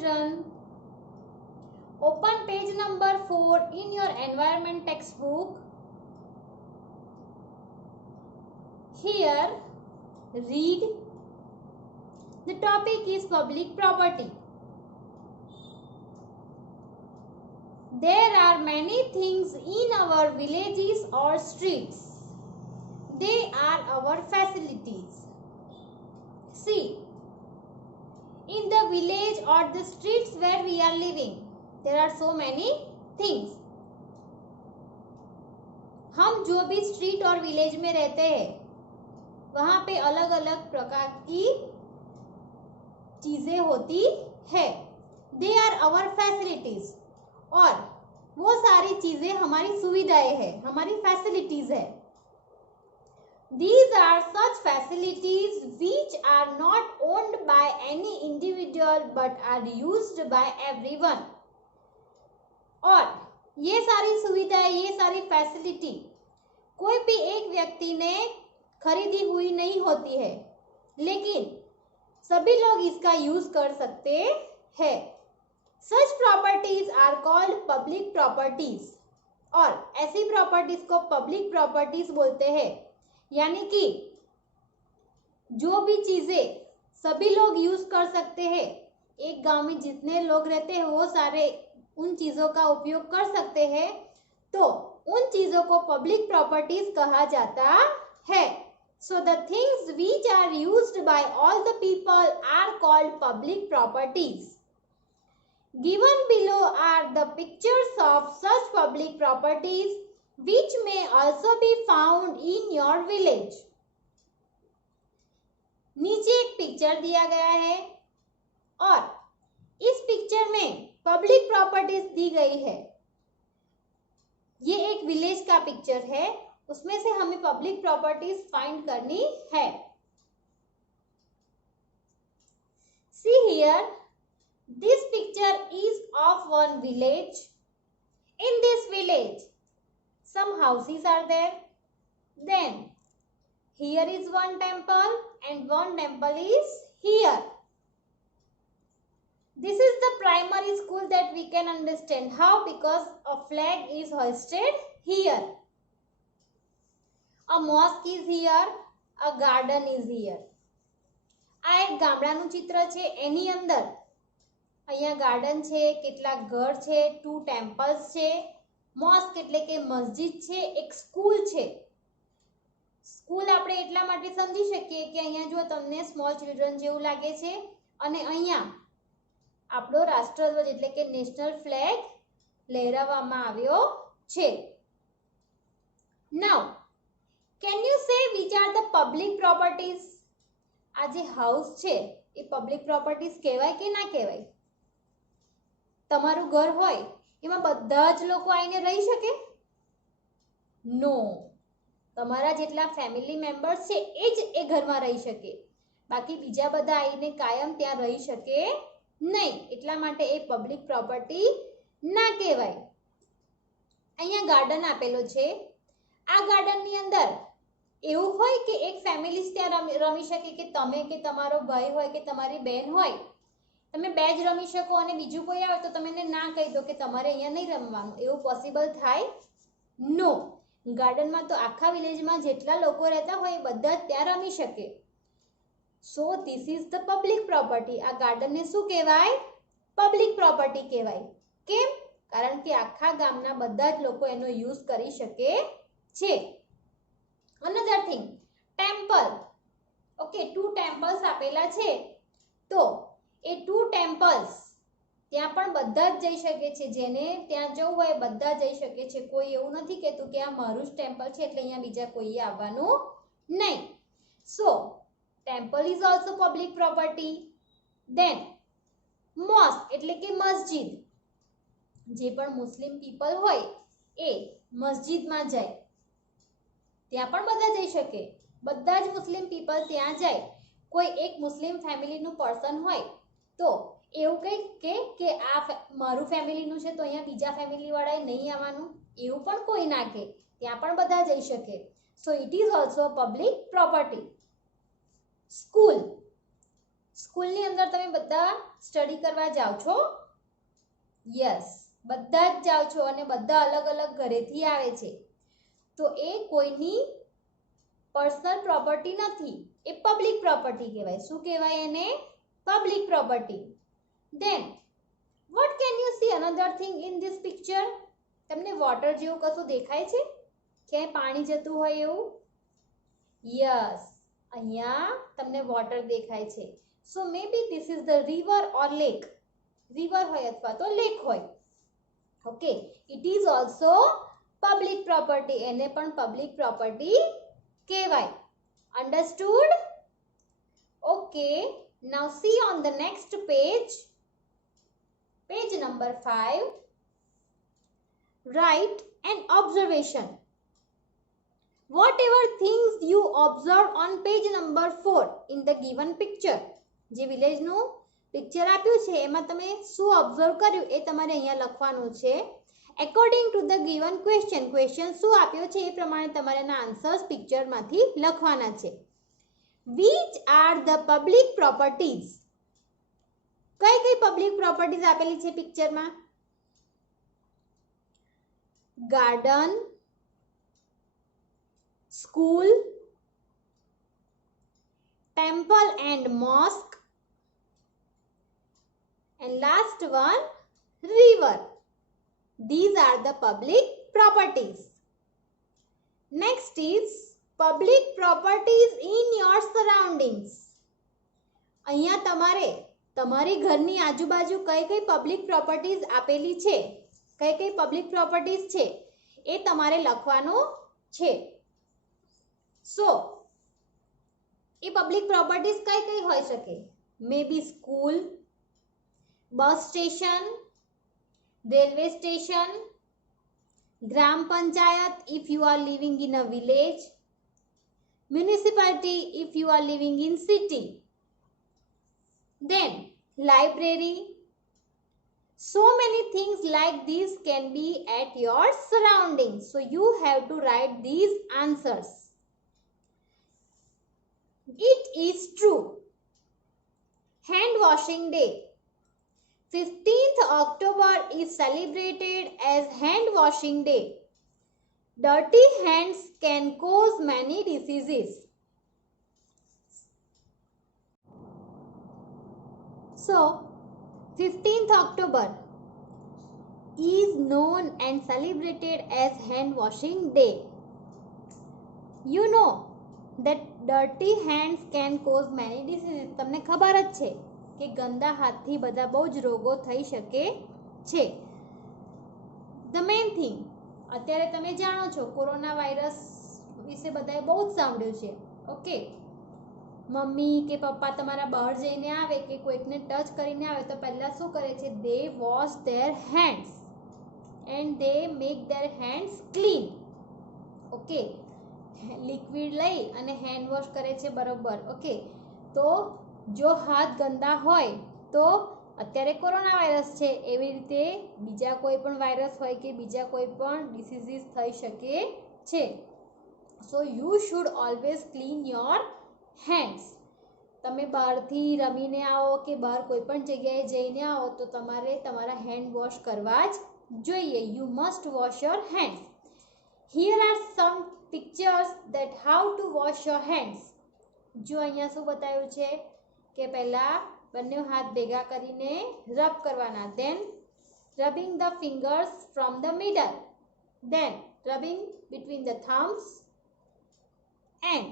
children, open page number 4 in your environment textbook. Here, read. The topic is public property. There are many things in our villages or streets. They are our facilities. See, in the village or the streets where we are living, there are so many things. हम जो भी street और village में रहते हैं वहां पे अलग अलग प्रकार की चीजें होती है. दे आर आवर फैसिलिटीज, और वो सारी चीजें हमारी सुविधाएं है, हमारी फैसिलिटीज है. These are such facilities which are not owned by any individual but are used by everyone. और ये सारी सुविधाएं, ये सारी फैसिलिटी कोई भी एक व्यक्ति ने खरीदी हुई नहीं होती है, लेकिन सभी लोग इसका यूज कर सकते हैं. Such properties are called public properties. और ऐसी प्रॉपर्टीज को पब्लिक प्रॉपर्टीज बोलते हैं. यानी कि जो भी चीजें सभी लोग यूज कर सकते हैं, एक गांव में जितने लोग रहते हैं वो सारे उन चीजों का उपयोग कर सकते हैं, तो उन चीजों को पब्लिक प्रॉपर्टीज कहा जाता है. So the things which are used by all the people are called public properties. Given below are the pictures of such public properties which may also be found in your village. नीचे एक picture दिया गया है और इस picture में public properties दी गई है. ये एक विलेज का पिक्चर है, उसमें से हमें पब्लिक प्रॉपर्टीज फाइंड करनी है. See here, this picture is of one village. In this village, some houses are there. Then here is one temple and one temple is here. This is the primary school that we can understand. How? Because a flag is hoisted here. A mosque is here. A garden is here. આ એક ગામડાનું ચિત્ર છે. એની અંદર અહીંયા garden છે, કેટલાક ઘર છે, 2 ટેમ્પલ્સ છે, મોસ્ક એટલે કે મસ્જિદ છે, એક સ્કૂલ છે. સ્કૂલ આપણે એટલા માટે સમજી શકીએ કે અહીંયા જો તમને સ્મોલ ચિલ્ડ્રન જેવું લાગે છે, અને અહીંયા આપણો રાષ્ટ્રધ્વજ એટલે કે નેશનલ ફ્લેગ લહેરાવવામાં આવ્યો છે. Now can you say which are the public properties? આ જે હાઉસ છે એ પબ્લિક પ્રોપર્ટીઝ કહેવાય કે ના કહેવાય? તમારું ઘર હોય એમાં બધા જ લોકો આવીને રહી શકે? નો. તમારા જેટલા ફેમિલી મેમ્બર્સ છે એ જ એ ઘરમાં રહી શકે, બાકી બીજા બધા આવીને કાયમ ત્યાં રહી શકે નહીં. એટલા માટે એ પબ્લિક પ્રોપર્ટી ના કહેવાય. અહીંયા ગાર્ડન આપેલો છે. આ ગાર્ડનની અંદર એવું હોય કે એક ફેમિલી ત્યાં રમી શકે, કે તમે કે તમારો ભાઈ હોય કે તમારી બહેન હોય, તમે બે જ રમી શકો અને બીજું કોઈ આવે તો તમે એને ના કહી દો કે તમારે અહીંયા નહીં રમવાનું. એવું પોસિબલ થાય? નો. ગાર્ડનમાં તો આખા વિલેજમાં જેટલા લોકો રહેતા હોય એ બધા જ ત્યાં રમી શકે. So this is the public property. આ ગાર્ડનને શું કહેવાય? પબ્લિક પ્રોપર્ટી કહેવાય. કેમ? કારણ કે આખા ગામના બધા જ લોકો એનો યુઝ કરી શકે છે. Another thing, temple. Okay, 2 temples આપેલા છે, તો એ 2 ટેમ્પલ્સ ત્યાં પણ બધા જ જઈ શકે છે. જેને ત્યાં જવું હોય બધા જઈ શકે છે. કોઈ એવું નથી કહેતું કે આ મારું જ ટેમ્પલ છે એટલે અહીંયા બીજા કોઈએ આવવાનું નહીં. So temple is also public property. Then mosque એટલે કે મસ્જિદ. જે પણ મુસ્લિમ પીપલ હોય એ મસ્જિદમાં જાય, ત્યાં પણ બધા જઈ શકે. બધા જ મુસ્લિમ પીપલ ત્યાં જાય. કોઈ એક મુસ્લિમ ફેમિલીનું પર્સન હોય તો એવું કંઈક કે આ મારું ફેમિલીનું છે તો અહીંયા બીજા ફેમિલીવાળાએ નહીં આવવાનું, એવું પણ કોઈ ના કહે. ત્યાં પણ બધા જઈ શકે. So it is also public property. School. સ્કૂલની અંદર તમે બધા સ્ટડી કરવા જાઓ છો? યસ, બધા જ જાઓ છો અને બધા અલગ અલગ ઘરેથી આવે છે. તો એ કોઈની પર્સનલ પ્રોપર્ટી નથી, એ પબ્લિક પ્રોપર્ટી કહેવાય. શું કહેવાય એને? Public property. Then what can you see another thing in this picture? તમને વોટર જેવું કશું દેખાય છે? ક્યાંય પાણી જતું હોય એવું? યસ, અહીંયા તમને વોટર દેખાય છે. So may be this is the river or lake. River હોય અથવા તો લેક હોય. Okay, it is also public property. એને પણ પબ્લિક પ્રોપર્ટી કહેવાય. Understood? Okay, now see on the next page. Page number 5. Write an observation. Whatever things you observed on page number 4 in the given picture. જે વિલેજનું picture આપ્યું છે એમાં તમે શું observe કર્યું એ તમારે અહીંયા લખવાનું છે. According to the given question, question શું આપ્યો છે એ પ્રમાણે તમારે એના આન્સર્સ પિક્ચરમાંથી લખવાના છે. Which are the public properties? કઈ કઈ પબ્લિક પ્રોપર્ટીઝ આપેલી છે પિક્ચરમાં? Garden, school, temple and mosque, and last one, river. These are the public properties. Next is public properties in your surroundings. અહીંયા તમારી ઘરની આજુબાજુ કઈ કઈ પબ્લિક પ્રોપર્ટીઝ આપેલી છે, કઈ કઈ પબ્લિક પ્રોપર્ટીઝ છે એ તમારે લખવાનું છે. સો એ પબ્લિક પ્રોપર્ટીઝ કઈ કઈ હોઈ શકે? May be school, bus station, railway station, ગ્રામ panchayat if you are living in a village, municipality if you are living in city, then library. So many things like this can be at your surroundings. So you have to write these answers. It is true. Hand washing day. 15th October is celebrated as hand washing day. Dirty hands can cause many diseases. So 15th October is known and celebrated as hand washing day. You know that dirty hands can cause many diseases. તમને ખબર જ છે કે ગંદા હાથથી બધા બહુ જ રોગો થઈ શકે છે. ધ મેઇન થિંગ, અત્યારે તમે જાણો છો કોરોના વાયરસ વિશે બધાએ બહુ જ સાંભળ્યું છે. ઓકે, મમ્મી કે પપ્પા તમારા બહાર જઈને આવે કે કોઈકને ટચ કરીને આવે તો પહેલાં શું કરે છે? They wash their hands and they make their hands clean. Okay, liquid લઈ અને હેન્ડ વોશ કરે છે બરોબર. ઓકે, તો જો હાથ ગંદા હોય તો અત્યારે કોરોના વાયરસ છે એવી રીતે બીજા કોઈ પણ વાયરસ હોય કે બીજા કોઈ પણ ડિસીઝીસ થઈ શકે છે. So you should always clean your hands. તમે બહારથી રમીને આવો કે બહાર કોઈ પણ જગ્યાએ જઈને આવો તો તમારે તમારા હેન્ડ વોશ કરવા જ જોઈએ. You must wash your hands. Here are some pictures that how to wash your hands. જો અહીંયા શું બતાવ્યું છે કે પહેલાં બંને હાથ ભેગા કરીને રબ કરવાના, then rubbing the fingers from the middle, then rubbing between the thumbs and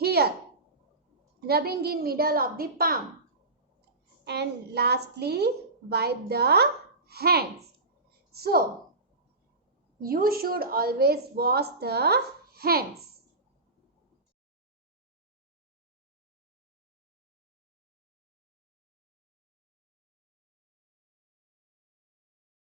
here rubbing in middle of the palm, and lastly wipe the hands. So you should always wash the hands.